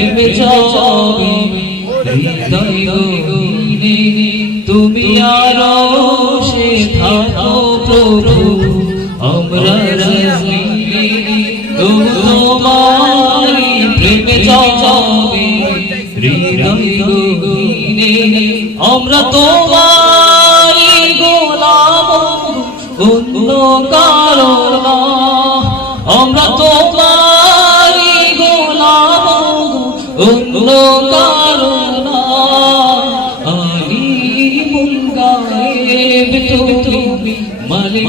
প্রেমে যাবে হৃদয় গহীনে তুমি আরো সে থাকো প্রভু আমরা জমিনে তোমারি প্রেমে যাবে হৃদয় গহীনে আমরা তোমারি গোলাম অন্য কারো না আমরা তোমারি গোলাম অন্য কারো না আলিমুল গায়েব তুমি মালিক